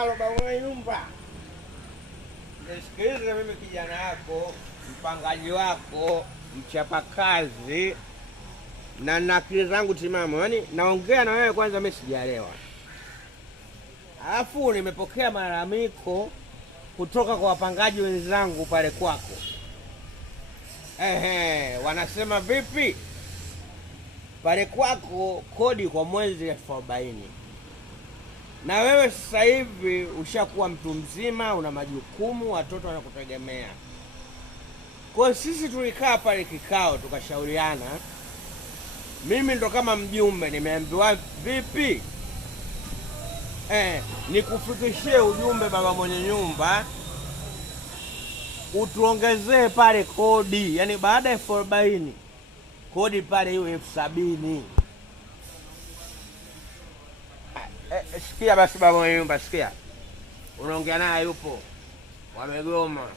Halo bwana nyumba. Nisikilize mimi kijana yako, mpangaji wako, mchapakazi na akili zangu timamu. Yaani naongea na wewe kwanza mimi sijaelewa. Alafu nimepokea malalamiko kutoka kwa wapangaji wenzangu pale kwako. Wanasema vipi? Pale kwako kodi kwa mwezi 40,000. Na wewe sasa hivi ushakuwa mtu mzima, una majukumu, watoto wanakutegemea. Kwa sisi tulikaa pale kikao tukashauriana. Mimi ndo kama mjumbe nimeambiwa vipi? Nikufikishie ujumbe baba mwenye nyumba. Utuongezee pale kodi, yani baada ya 40,000 kodi pale iwe 70,000. Sikia basi baba mwenye nyumba, sikia. Unaongea naye yupo. Wamegoma.